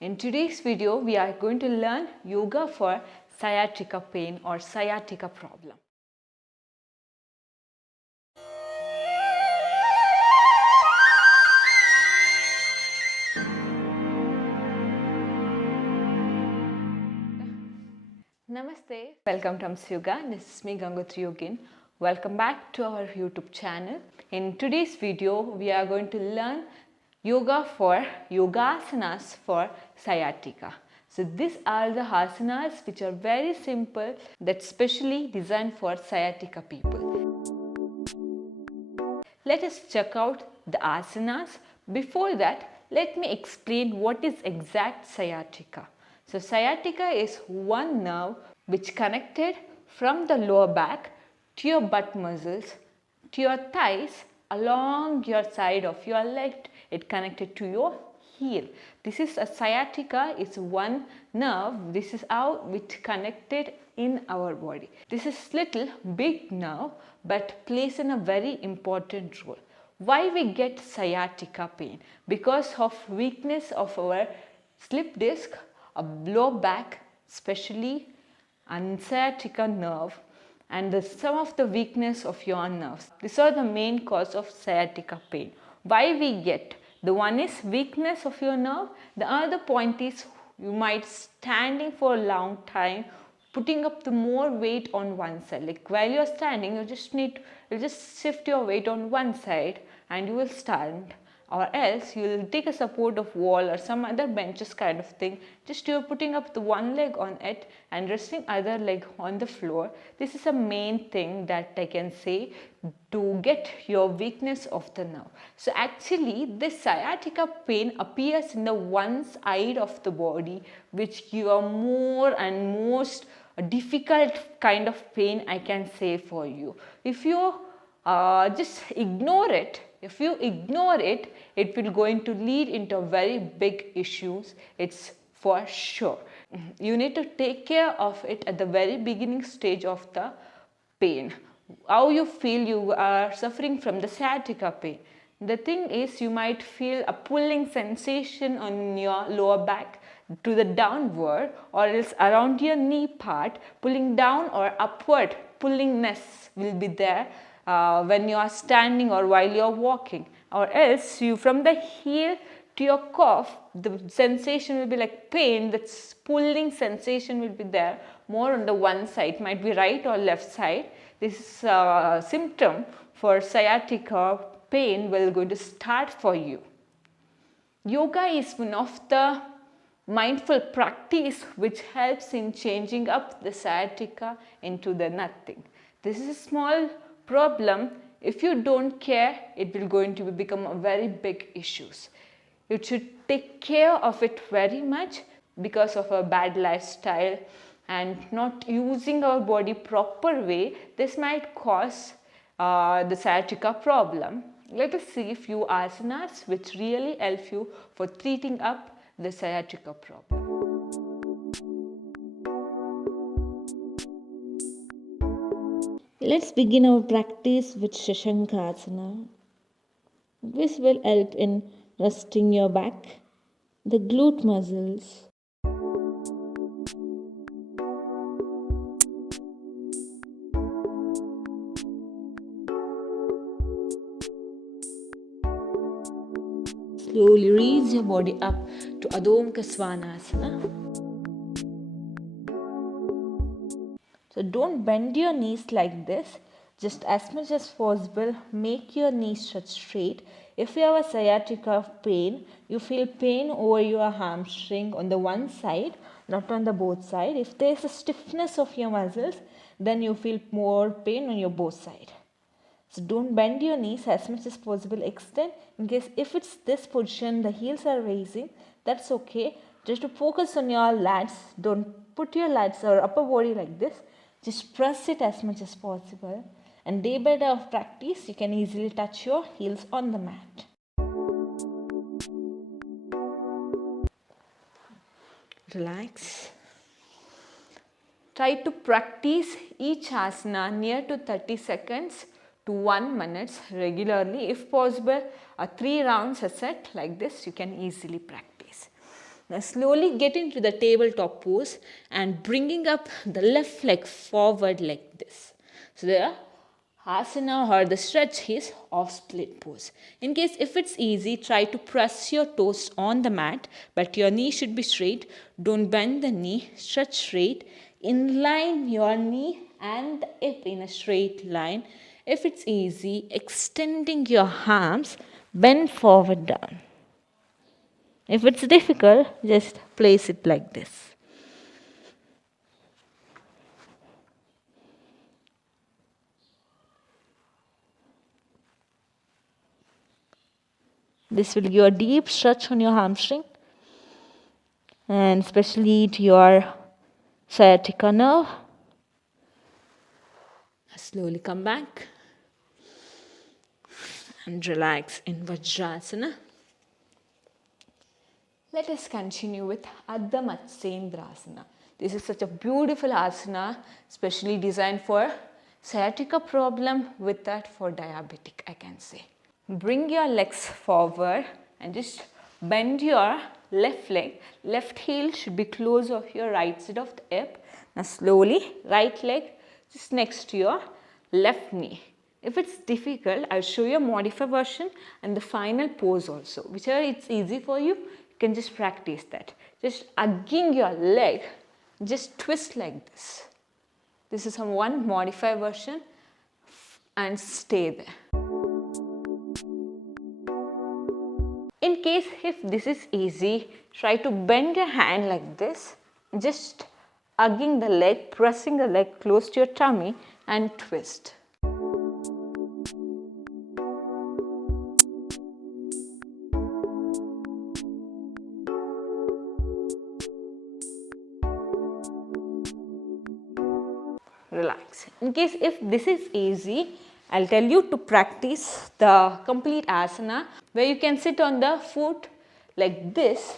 In today's video, we are going to learn yoga for sciatica pain or sciatica problem. Namaste. Welcome to Hamsa Yoga. This is me, Gangotri Yogin. Welcome back to our YouTube channel. In today's video, we are going to learn yoga for yogasanas for sciatica. So these are the asanas which are very simple, that's specially designed for sciatica people. Let us check out the asanas. Before that, let me explain what is exact sciatica. So sciatica is one nerve which connected from the lower back to your butt muscles, to your thighs, along your side of your leg. It connected to your heel. This is a sciatica, is one nerve. This is how it connected in our body. This is little big nerve but plays in a very important role. Why we get sciatica pain? Because of weakness of our slip disc, a lower back, especially and sciatica nerve, and some of the weakness of your nerves. These are the main cause of sciatica pain. Why we get? The one is weakness of your nerve. The other point is you might standing for a long time, putting up the more weight on one side. Like while you are standing, you just shift your weight on one side and you will stand. Or else you will take a support of wall or some other benches kind of thing. Just you are putting up the one leg on it and resting other leg on the floor. This is a main thing that I can say to get your weakness of the nerve. So actually this sciatica pain appears in the one side of the body which give a more and most difficult kind of pain I can say for you. If you just ignore it, if you ignore it, it will going to lead into very big issues. It's for sure. You need to take care of it at the very beginning stage of the pain. How you feel you are suffering from the sciatica pain. The thing is you might feel a pulling sensation on your lower back to the downward or else around your knee part, pulling down or upward pullingness will be there. When you are standing or while you are walking, or else you from the heel to your calf, the sensation will be like pain, that pulling sensation will be there more on the one side, might be right or left side. This is a symptom for sciatica pain will going to start for you. Yoga is one of the mindful practice which helps in changing up the sciatica into the nothing. This is a small problem. If you don't care, it will going to become a very big issues. You should take care of it very much because of a bad lifestyle and not using our body proper way. This might cause the sciatica problem. Let us see a few asanas which really help you for treating up the sciatica problem. Let's begin our practice with Shashankasana. This will help in resting your back, the glute muscles. Slowly raise your body up to Adhomukha Svanasana. So don't bend your knees like this. Just as much as possible, make your knees stretch straight. If you have a sciatica pain, you feel pain over your hamstring on the one side, not on the both side. If there is a stiffness of your muscles, then you feel more pain on your both side. So don't bend your knees as much as possible. Extend. In case if it's this position, the heels are raising, that's okay. Just to focus on your lats. Don't put your lats or upper body like this. Just press it as much as possible. And day by day of practice, you can easily touch your heels on the mat. Relax. Try to practice each asana near to 30 seconds to 1 minute regularly. If possible, 3 rounds a set like this, you can easily practice. Now slowly get into the tabletop pose and bringing up the left leg forward like this. So the asana or the stretch is off split pose. In case if it's easy, try to press your toes on the mat, but your knee should be straight. Don't bend the knee, stretch straight. Inline your knee and the hip in a straight line. If it's easy, extending your arms, bend forward down. If it's difficult, just place it like this. This will give a deep stretch on your hamstring and especially to your sciatica nerve. Slowly come back and relax in Vajrasana. Let us continue with Ardha Matsyendrasana. This is such a beautiful asana, specially designed for sciatica problem, with that for diabetic, I can say. Bring your legs forward and just bend your left leg. Left heel should be close of your right side of the hip. Now slowly, right leg just next to your left knee. If it's difficult, I'll show you a modified version and the final pose also. Whichever it's easy for you, you can just practice that. Just hugging your leg, just twist like this. This is one modified version and stay there. In case if this is easy, try to bend your hand like this, just hugging the leg, pressing the leg close to your tummy and twist. Relax. In case if this is easy, I'll tell you to practice the complete asana where you can sit on the foot like this,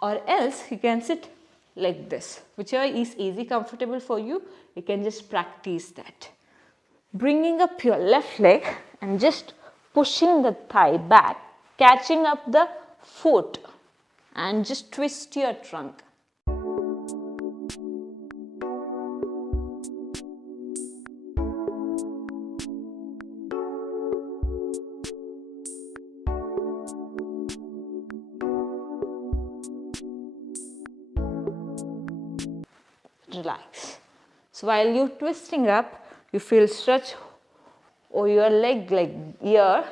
or else you can sit like this. Whichever is easy, comfortable for you, you can just practice that. Bringing up your left leg and just pushing the thigh back, catching up the foot and just twist your trunk. Relax. So while you're twisting up, you feel stretch over your leg like here.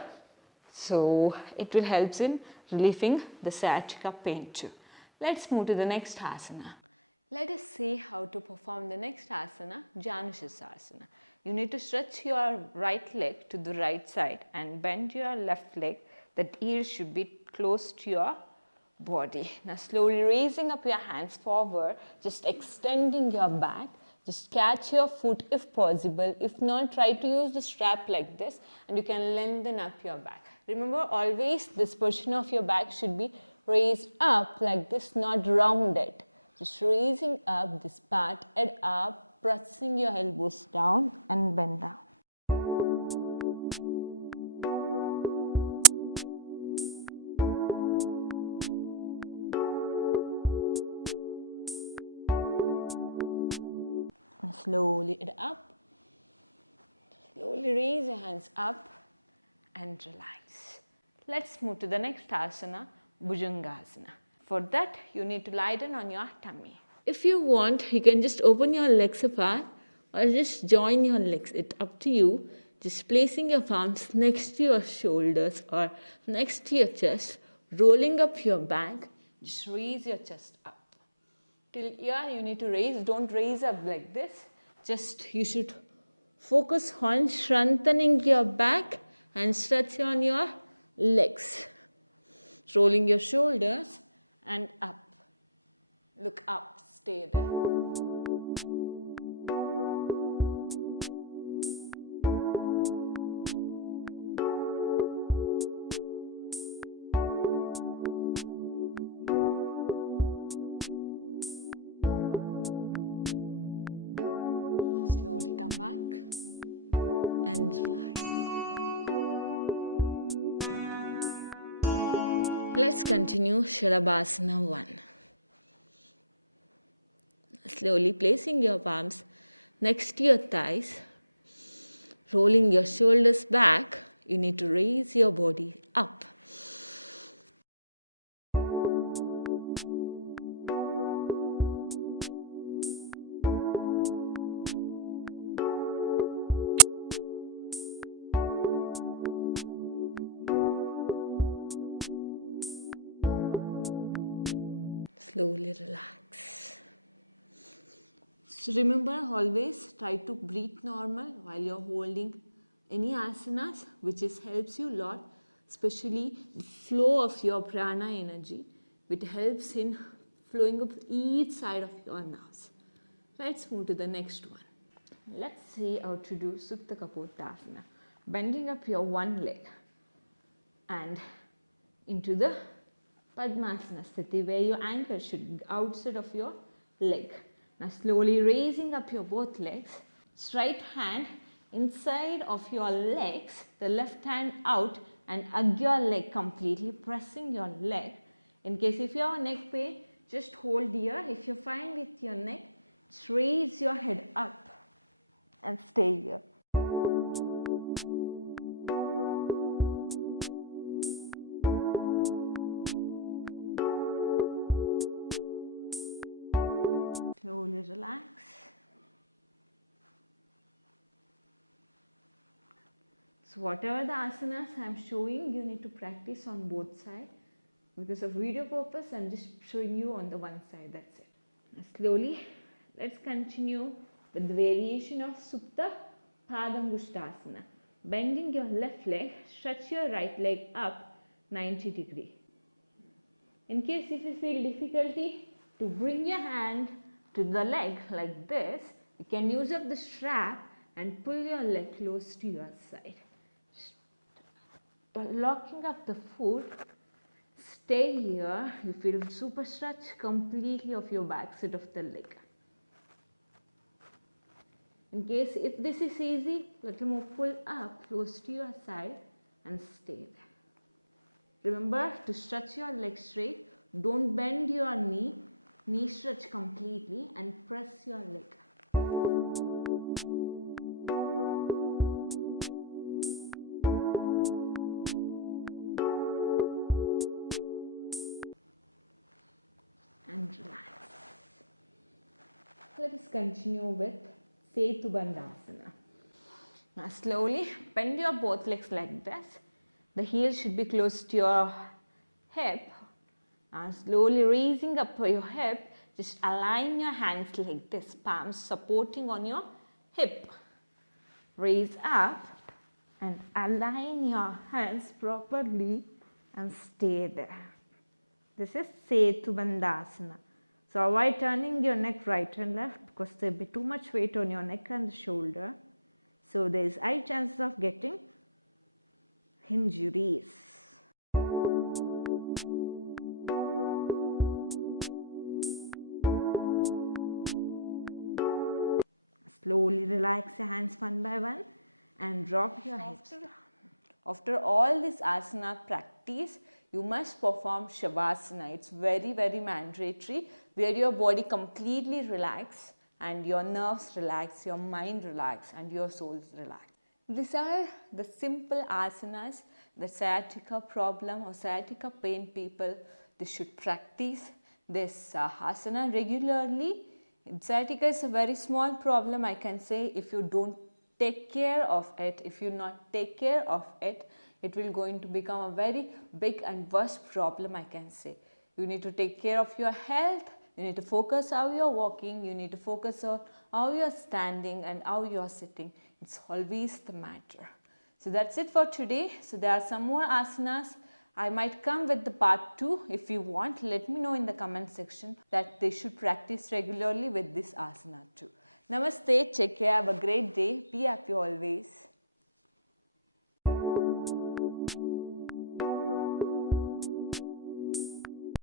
So it will help in relieving the sciatica pain too. Let's move to the next asana.